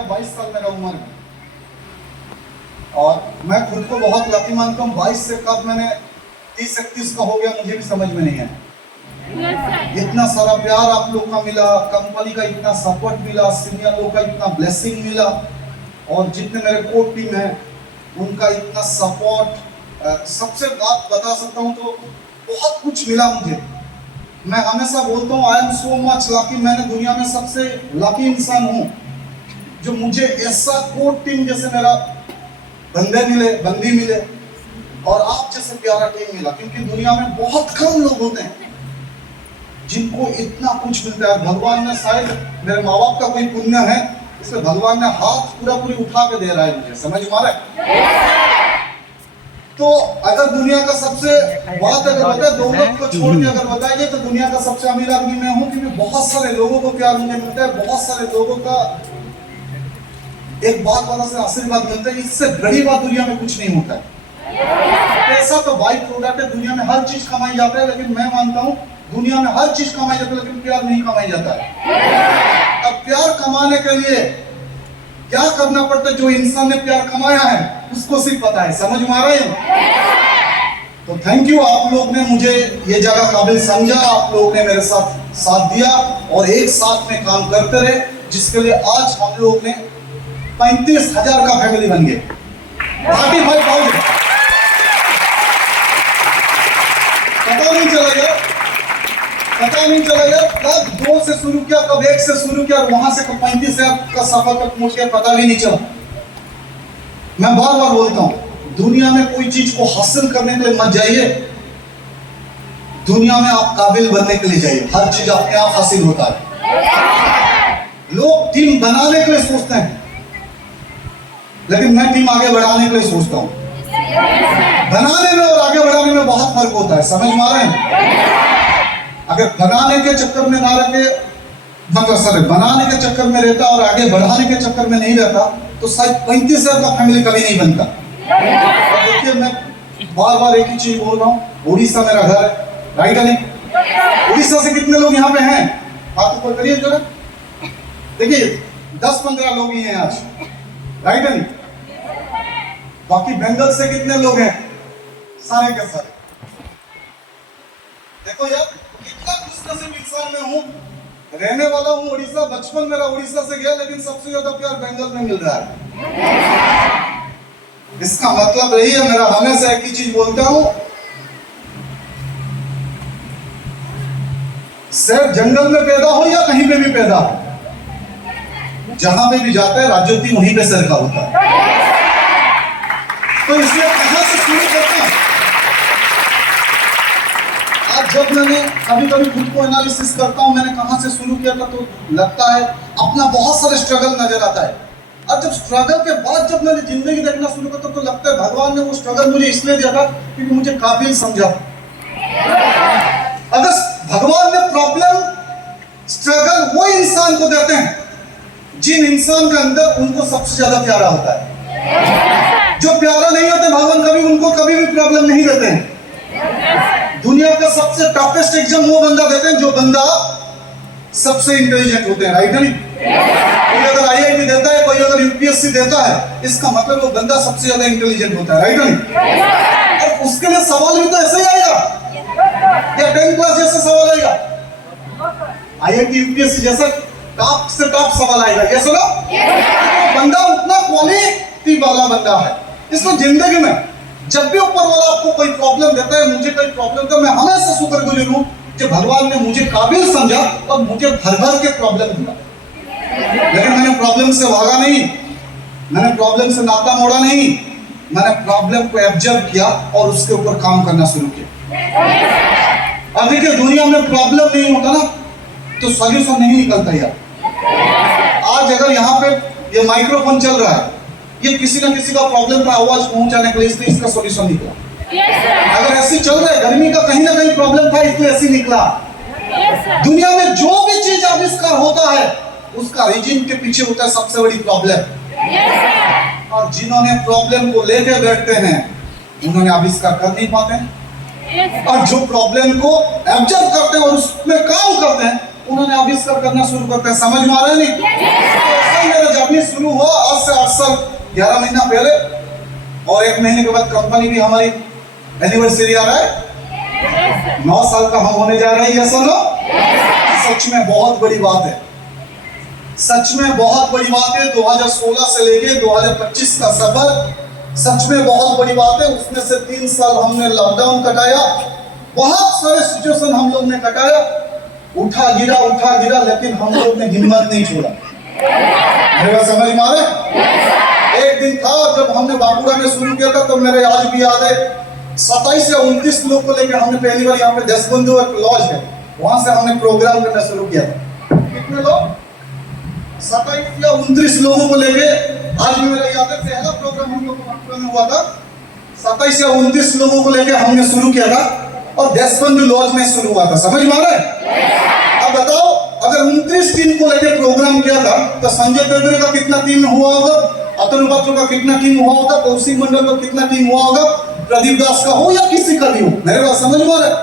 22 साल मेरा उम्र है और मैं खुद को बहुत लकी मानता हूँ। 22 से कब मैंने 30-31 का हो गया मुझे भी समझ में नहीं है। इतना सारा प्यार आप लोग का मिला, कंपनी का इतना सपोर्ट मिला, सीनियर लोग का इतना ब्लेसिंग मिला और जितने मेरे कोर टीम है उनका इतना सपोर्ट। सबसे बात बता सकता हूँ तो बहुत कुछ मिला मुझे। मैं हमेशा बोलता हूँ I am so much lucky. मैंने दुनिया में सबसे लकी इंसान हूँ जो मुझे ऐसा कोर टीम जैसे मेरा बंदी मिले और आप जैसे प्यारा टीम मिला, क्योंकि दुनिया में बहुत कम लोग होते हैं जिनको इतना कुछ मिलता है। भगवान ने शायद मेरे माँ बाप का कोई पुण्य है, इसलिए भगवान ने हाथ पूरी उठा के दे रहा है मुझे, समझ में आ रहा है। तो अगर दुनिया का सबसे बात अगर बताए, दौलत को छोड़ के अगर बताइए तो दुनिया का सबसे अमीर आदमी मैं हूँ, क्योंकि बहुत सारे लोगों को प्यार मुझे मिलता है, बहुत सारे लोगों का एक बात वाला से आशीर्वाद मिलता है। इससे बड़ी बात दुनिया में कुछ नहीं होता है। पैसा तो बाई प्रोडक्ट है, दुनिया में हर चीज कमाई जाता है, लेकिन मैं मानता हूँ दुनिया में हर चीज कमाई जाती है लेकिन प्यार नहीं कमाई जाता है। अब प्यार कमाने के लिए क्या करना पड़ता है, जो इंसान ने प्यार कमाया है उसको सिर्फ पता है, समझ में आ रहा है। तो थैंक यू, आप लोग ने मुझे ये जगह काबिल समझा, आप लोग ने मेरे साथ दिया और एक साथ में काम करते रहे, जिसके लिए आज हम लोग ने 35,000 का फैमिली बन गए। 35,000 पता नहीं चला कब 2 से शुरू किया, कब 1 से शुरू किया, वहां से 35,000 का सफर तक पहुंच गया, पता भी नहीं चला। मैं बार बार बोलता हूं, दुनिया में कोई चीज को हासिल करने के लिए मत जाइए, दुनिया में आप काबिल बनने के लिए जाइए। हर चीज अपने आप हासिल होता है। लोग टीम बनाने के लिए सोचते हैं, लेकिन मैं टीम आगे बढ़ाने के लिए सोचता हूं। बनाने में और आगे बढ़ाने में बहुत फर्क होता है, समझ में आ रहे हैं। अगर बनाने के चक्कर में ना रखे, मतलब बनाने के चक्कर में रहता और आगे बढ़ाने के चक्कर में नहीं रहता तो शायद 35,000 का फैमिली कभी नहीं बनता। और देखिए, मैं बार बार एक ही चीज बोल रहा हूँ, उड़ीसा मेरा घर है, राइट है नहीं? उड़ीसा से कितने लोग यहाँ पे हैं, हाथ ऊपर करिए जरा। देखिए 10-15 लोग ही हैं आज, राइट है नहीं? बाकी बंगाल से कितने लोग हैं, सारे के सारे। देखो यार, कितना खुशनसीब इंसान मैं हूँ, रहने वाला हूँ उड़ीसा, बचपन मेरा उड़ीसा से गया, लेकिन सबसे ज्यादा प्यार बंगाल में मिल रहा है। इसका मतलब यही है, मेरा हमेशा एक ही चीज बोलता हूँ, सिर्फ जंगल में पैदा हो या कहीं पे भी पैदा हो, जहां पे भी जाता है राजनीति वहीं पे सर का होता है। तो इसलिए कहां से शुरू करते हैं। आज जब मैंने कभी खुद को एनालिसिस करता हूं, मैंने कहां से शुरू किया था, तो लगता है अपना बहुत सारे स्ट्रगल नजर आता है। और जब स्ट्रगल के बाद जब मैंने जिंदगी देखना शुरू करता तो लगता है भगवान ने वो स्ट्रगल मुझे इसलिए दिया था क्योंकि मुझे काबिल समझा। अगर भगवान ने प्रॉब्लम स्ट्रगल वो इंसान को देते हैं जिन इंसान के अंदर उनको सबसे ज्यादा प्यारा होता है। जो प्यारा नहीं होते भगवान कभी भी प्रॉब्लम नहीं देते हैं। दुनिया का सबसे टफेस्ट एग्जाम वो बंदा देते हैं जो बंदा सबसे इंटेलिजेंट होते हैं, राइट नहीं? कोई अगर आईआईटी देता है, कोई अगर यूपीएससी देता है, इसका मतलब वो बंदा सबसे ज्यादा इंटेलिजेंट होता है, राइट नहीं? और उसके लिए सवाल भी तो ऐसे ही आएगा या 10th क्लास जैसे सवाल आएगा, आईआईटी यूपीएससी जैसा टॉप से टॉप सवाल आएगा, ये सुनो। तो बंदा उतना क्वालिटी वाला बंदा है। इसको जिंदगी में जब भी ऊपर वाला आपको कोई प्रॉब्लम देता है, मुझे कोई प्रॉब्लम था, मैं हमेशा शुक्रगुजार हूं कि भगवान ने मुझे काबिल समझा और मुझे भर के प्रॉब्लम दिया। लेकिन मैंने प्रॉब्लम से भागा नहीं, मैंने प्रॉब्लम से नाता मोड़ा नहीं, मैंने प्रॉब्लम को एब्जॉर्ब किया और उसके ऊपर काम करना शुरू किया। अब देखिए, दुनिया में प्रॉब्लम नहीं होता ना तो सॉल्यूशन नहीं निकलता यार। आज अगर यहाँ पे ये माइक्रोफोन चल रहा है, ये किसी ना किसी का प्रॉब्लम था आवाज पहुंचाने के लिए, इसलिए इसका सॉल्यूशन निकला। अगर ऐसी चल रहा है, गर्मी का कहीं ना कहीं प्रॉब्लम था, इसलिए ऐसी निकला। दुनिया में जो भी चीज आविष्कार होता है उसका रीजन के पीछे होता है सबसे बड़ी प्रॉब्लम। और जिन्होंने प्रॉब्लम को लेकर बैठते हैं उन्होंने आविष्कार कर नहीं पाते, और जो प्रॉब्लम को एब्जॉर्ब करते हैं और उसमें काम करते हैं उन्होंने आविष्कार करना शुरू करते हैं। समझ में आ रहा है नहीं? तो ऐसा ही मेरा जर्नी शुरू साल 11 महीना पहले, और 1 महीने के बाद कंपनी भी हमारी एनिवर्सरी आ रहा है, 9 साल का हम होने जा रहे हैं। यस और नो? सच में बहुत बड़ी बात है, सच में बहुत बड़ी बात है। 2016 से लेके 2025 का सफर सच में बहुत बड़ी बात है। उसमें से 3 साल हमने लॉकडाउन कटाया, बहुत सारे सिचुएशन हम लोग ने कटाया, उठा गिरा, लेकिन हम लोग ने हिम्मत नहीं छोड़ा। मेरे बात समझ में आ रहा है? एक दिन था जब हमने बांकुड़ा में शुरू किया था, तो मेरे आज भी याद है, 27 या 29 लोग को लेकर हमने पहली बार यहाँ पे देशबंधु एक लॉज है, वहां से हमने प्रोग्राम करना शुरू किया था। कितने लोग? 27 या 29 लोगों को लेके, आज भी मेरा याद है पहला प्रोग्राम हम लोग को बांकुड़ा में हुआ था, 27 या 29 लोगों को लेके हमने शुरू किया था, और देशबंधु लॉज में शुरू हुआ था। समझ में आ रहा है? अब बताओ, अगर 29 टीम को लेके प्रोग्राम किया था, तो संजय देवगन का कितना टीम हुआ होगा, अतुल पात्र का कितना टीम हुआ होगा, कौशिक मंडल का कितना टीम हुआ होगा, प्रदीप दास का हो या किसी का भी हो, मेरे बात समझ में आ रहा है?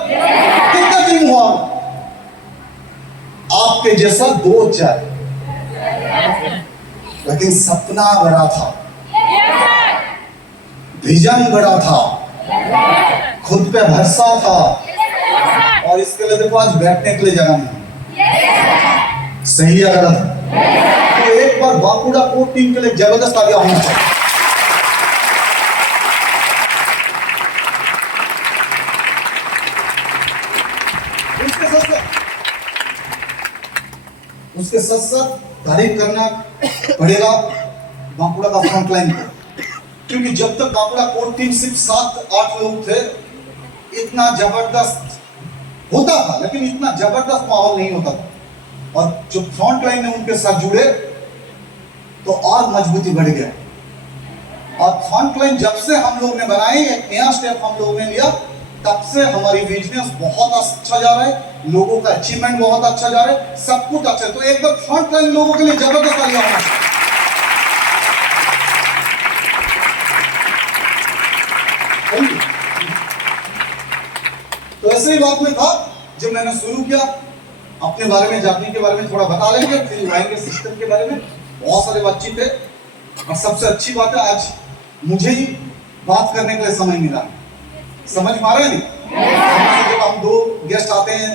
कितना टीम हुआ होगा? आपके जैसा 2-4, लेकिन सपना बड़ा था, विजन बड़ा था, खुद पे भरोसा था, और इसके लिए देखो आज बैठने के लिए जगह नहीं। सही है गलत? तो एक बार बांकुड़ा कोर्ट टीम के लिए जबरदस्त आगे होना चाहिए। उसके साथ साथ तारीफ करना पड़ेगा बांकुड़ा का फ्रंटलाइन को, क्योंकि जब तक बांकुड़ा कोर्ट टीम सिर्फ 7-8 लोग थे, इतना जबरदस्त होता था, लेकिन इतना जबरदस्त माहौल नहीं होता था। और जो फ्रंट लाइन में उनके साथ जुड़े तो और मजबूती बढ़ गया। और फ्रंट लाइन जब से हम लोग ने बनाई, एक नया स्टेप हम लोगों ने लिया, तब से हमारी बिजनेस बहुत अच्छा जा रहा है, लोगों का अचीवमेंट बहुत अच्छा जा रहा है, सब कुछ अच्छा है। तो एक बार फ्रंट लाइन लोगों के लिए जबरदस्त आगे होना चाहिए। तो ऐसे ही बात में था, जब मैंने शुरू किया, अपने बारे में, जाति के बारे में थोड़ा बता लेंगे, फिर आएंगे सिस्टम के बारे में, बहुत सारे बातचीत है। और सबसे अच्छी बात है, आज मुझे ही बात करने के लिए समय मिला। समझ में आ रहा है नहीं? जब हम 2 गेस्ट आते हैं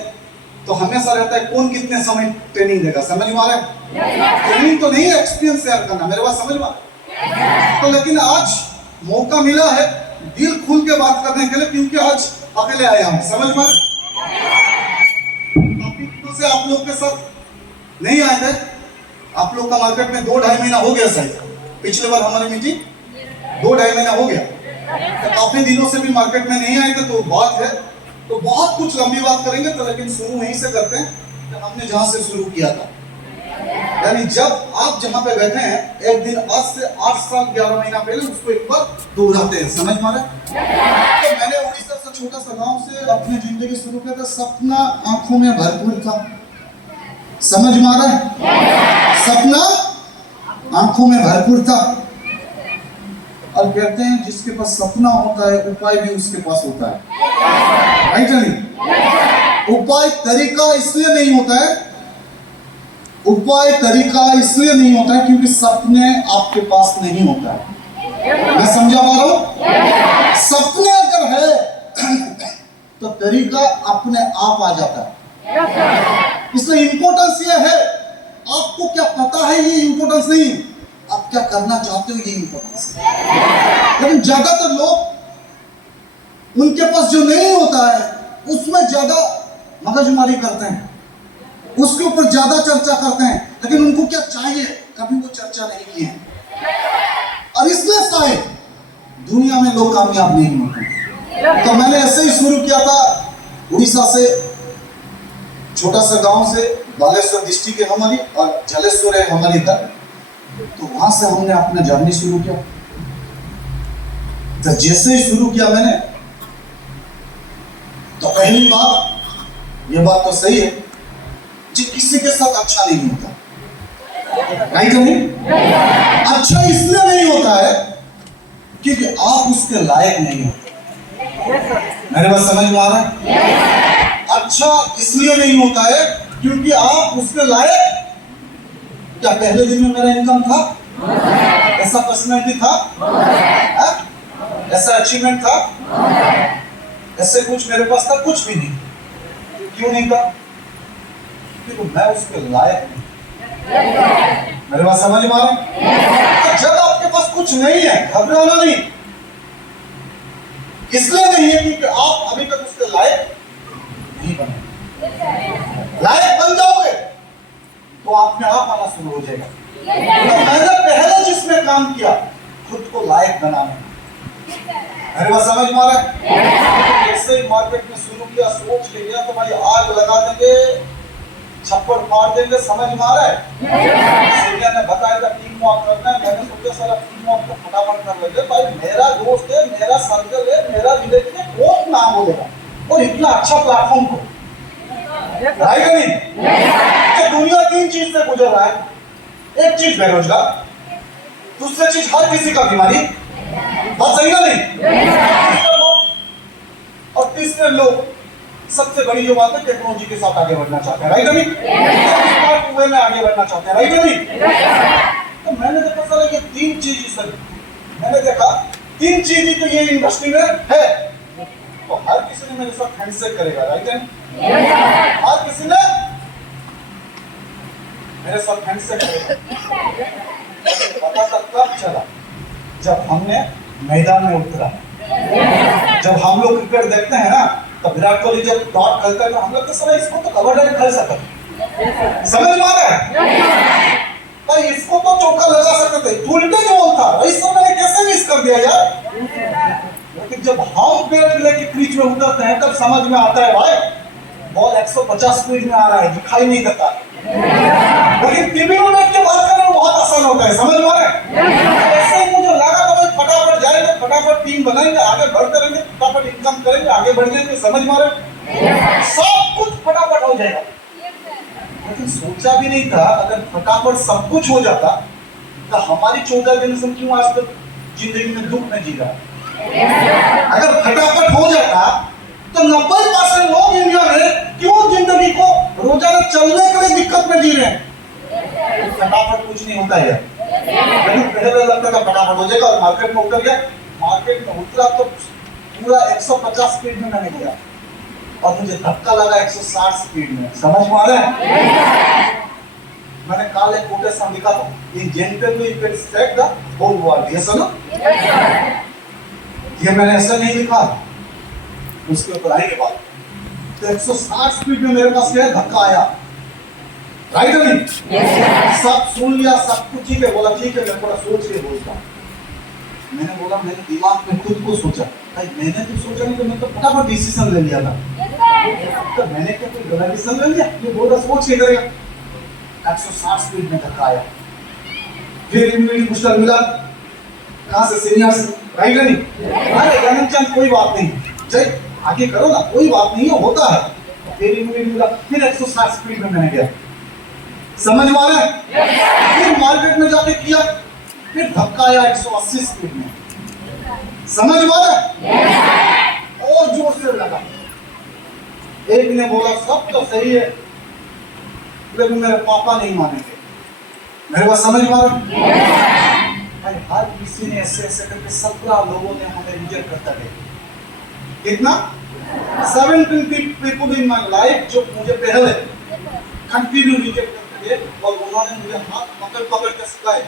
तो हमेशा रहता है कौन कितने समय ट्रेनिंग देगा। समझ में आ रहा है? ट्रेनिंग तो नहीं है, एक्सपीरियंस शेयर करना, मेरे बात समझ में। तो लेकिन आज मौका मिला है दिल खुल के बात करने के लिए, क्योंकि आज अकेले आया हूं। समझ में? से आप लोग के साथ नहीं आए थे, आप लोग का मार्केट में 2-2.5 महीना हो गया शायद, पिछले बार हमारी मीटिंग 2-2.5 महीना हो गया, तो काफी दिनों से भी मार्केट में नहीं आए थे। तो बात है, तो बहुत कुछ लंबी बात करेंगे, तो लेकिन शुरू वहीं से करते हैं कि हमने जहां से शुरू किया था। यानी जब आप जहां पे बैठे हैं, एक दिन आज से 8 साल 11 महीना पहले उसको एक बार दोहराते हैं। समझ में आ रहा है? तो मैंने उड़ीसा से छोटा सा गांव से अपनी जिंदगी शुरू किया था, सपना आंखों में भरपूर था। समझ में आ रहा है? सपना आंखों में भरपूर था। और कहते हैं जिसके पास सपना होता है, उपाय भी उसके पास होता है। राइट नहीं? उपाय तरीका इसलिए नहीं होता है, उपाय तरीका इसलिए नहीं होता है क्योंकि सपने आपके पास नहीं होता है। मैं समझा पा रहा हूं? सपने अगर है तो तरीका अपने आप आ जाता है। इसलिए इंपॉर्टेंस ये है, आपको क्या पता है ये इंपॉर्टेंस नहीं, आप क्या करना चाहते हो ये इंपॉर्टेंस है। लेकिन ज्यादातर लोग उनके पास जो नहीं होता है उसमें ज्यादा मगजमारी करते हैं, उसके ऊपर ज्यादा चर्चा करते हैं, लेकिन उनको क्या चाहिए कभी वो चर्चा नहीं की है। और इसलिए शायद दुनिया में लोग कामयाब नहीं होते। तो मैंने ऐसे ही शुरू किया था, उड़ीसा से, छोटा सा गांव से, बालेश्वर डिस्ट्रिक्ट है हमारी, और जलेश्वर है हमारी इधर। तो वहां से हमने अपना जर्नी शुरू किया। तो जैसे ही शुरू किया मैंने, तो पहली बात, ये बात तो सही है, जो किसी के साथ अच्छा नहीं होता, राइट नहीं? अच्छा इसलिए नहीं होता है क्योंकि आप उसके लायक नहीं होते। मेरे बात समझ में आ रहा है? अच्छा इसलिए नहीं होता है क्योंकि आप उसके लायक। क्या पहले दिन में मेरा इनकम था? ऐसा पर्सनैलिटी था? ऐसा अचीवमेंट था? ऐसे कुछ मेरे पास था? कुछ भी नहीं। क्यों नहीं था? क्योंकि मैं उसके लायक नहीं। मेरे बात समझ में आ रहा है? जब आपके पास कुछ नहीं है, घबराना नहीं। इसलिए नहीं है क्योंकि आप अभी तक उसके लायक नहीं बने। लायक बन जाओगे तो आपने आप आना शुरू हो जाएगा। तो मैंने पहले जिसमें काम किया, खुद को लायक बनाने। मेरे बात समझ में आ रहा है? जैसे ही मार्केट में शुरू किया, सोच के गया तो भाई आग लगा देंगे, छप्पड़ फाड़ देंगे। समझ में आ रहा है? सीनियर ने बताया था टीम वर्क करना है। मैंने सोचा सारा टीम वर्क को फटाफट कर लेंगे। भाई मेरा दोस्त है, मेरा सर्कल है, मेरा रिलेटिव है, बहुत नाम हो जाएगा। और इतना अच्छा प्लेटफॉर्म को राइट नहीं? तो दुनिया 3 चीज से गुजर रहा है। एक चीज बेरोजगार, दूसरी चीज हर किसी का बीमारी, बात सही ना नहीं? और तीसरे लोग, सबसे बड़ी जो बात है, टेक्नोलॉजी के साथ आगे बढ़ना चाहते हैं। राइट नहीं? स्मार्ट वे में आगे बढ़ना चाहते हैं। राइट नहीं? तो मैंने देखा साला ये 3 चीज ही सर, मैंने देखा 3 चीज ही तो ये इंडस्ट्री में है। तो हर किसी ने मेरे साथ हैंडशेक करेगा। राइट है? हर किसी ने मेरे साथ हैंडशेक करेगा। पता तक कब चला जब हमने मैदान में उतरा। जब हम लोग क्रिकेट देखते हैं ना, तो विराट कोहली जब डॉट खेलता है तो हम लोग तो साला इसको तो कवर ड्राइव खेल सकते हैं। समझ में आ रहा है? तो इसको तो चौका लगा सकते थे। उल्टे जो था इस मैंने कैसे मिस कर दिया यार। लेकिन जब हम बैट लेके क्रीज में उतरते हैं तब समझ में आता है भाई बॉल 150 स्पीड में आ रहा है, दिखाई नहीं देता। लेकिन टीवी में बैठ के बात करना बहुत आसान होता है। समझ में आ रहा है? ऐसे ही मुझे लगा तो भाई फटाफट जाएंगे, फटाफट टीम बनाएंगे, आगे बढ़ते रहेंगे, फटाफट इनकम करेंगे, आगे बढ़ जाएंगे। समझ में आ रहा है? सब कुछ फटाफट हो जाएगा। लेकिन सोचा भी नहीं था अगर फटाफट सब कुछ हो जाता तो हमारी 14 जनरेशन क्यों आज तक जिंदगी में दुख में जी रहा है। अगर फटाफट हो जाता तो 90% लोग इंडिया में क्यों जिंदगी को रोजाना चलने के लिए दिक्कत में जी रहे हैं। फटाफट कुछ नहीं होता है। लेकिन पहले लगता था फटाफट हो जाएगा और मार्केट में उतर गया। मार्केट में उतरा तो पूरा 150 स्पीड में मैंने गया और मुझे धक्का लगा 160 स्पीड में। समझ में आ रहा है? मैंने काले कोटे से लिखा था in gently you can set the whole world. ये सुनो, ये मैंने ऐसा नहीं लिखा, उसके ऊपर आएंगे बात। तो 160 स्पीड में मेरे पास क्या धक्का आया। राइट नहीं? सब सुन लिया, सब कुछ ठीक है। बोला ठीक है, मैं थोड़ा सोच के बोलता। मैंने बोला, मैंने दिमाग में खुद को सोचा, भाई मैंने तो सोचा नहीं, तो मैं तो फटाफट डिसीजन ले लिया था। तो मैंने क्या कोई गलत डिसीजन ले लिया? ये बोला सोच के करेगा। 160 स्पीड में धक्का आया। फिर इमीडिएटली पुष्कर मिला, कहाँ से? सीनियर से। राइट नहीं? अरे गगनचंद कोई बात नहीं, चल आगे करो ना, कोई बात नहीं है, होता है। फिर इमीडिएटली मिला, फिर 160 स्पीड में मैंने गया। समझ में आ रहा है? फिर मार्केट में जाके किया, फिर धक्का आया 180 स्पीड में। समझ में आ रहा है? और जोर से लगा। एक ने बोला सब तो सही है, लेकिन मेरे पापा नहीं मानेंगे। मेरे बात समझ में आ रहा है? भाई हर किसी ने ऐसे ऐसे करके 17 लोगों ने हमें रिजेक्ट करता है। कितना? 17 पीपल इन माय लाइफ जो मुझे पहले कंटिन्यू रिजेक्ट करते थे और उन्होंने मुझे हाथ पकड़ पकड़ के सिखाए।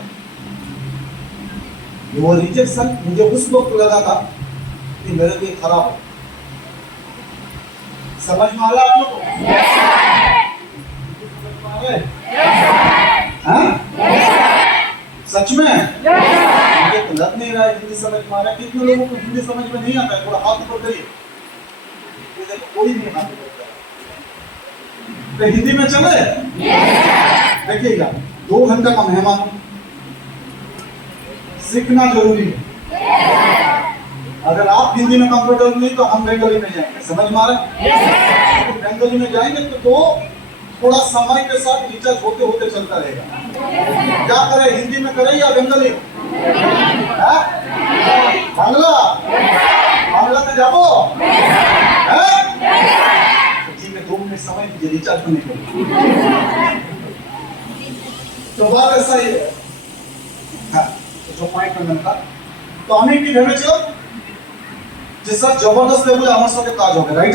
वो रिजेक्शन मुझे उस वक्त लगा था कि मेरे लिए खराब है। समझ में आ रहा है आप लोग को? सच में मुझे तो लग नहीं रहा है हिंदी समझ में आ रहा है। कितने लोगों को हिंदी समझ में नहीं आता है? थोड़ा हाथ ऊपर करिए। कोई नहीं हाथ ऊपर कर रहा। तो हिंदी में चले देखिएगा, 2 घंटा का मेहमान सीखना जरूरी है। अगर आप हिंदी में कंफर्टेबल नहीं तो हम बंगाली में जाएंगे। समझ में आ रहा है? तो बंगाली में जाएंगे तो थोड़ा समय के साथ रिचार्ज होते होते चलता रहेगा। क्या करें, हिंदी में करें या बंगाली? बांग्ला बांग्ला में जाबो ठीक है, 2 मिनट समय दीजिए रिचार्ज होने के लिए। तो बात ऐसा ही है, হ্যাঁ जो পয়েন্ট নেনকা তো আমি কি ভেবেছিলাম যে স্যার জবরদস্ত লেভেলে আমার সাথে কাজ হবে রাইট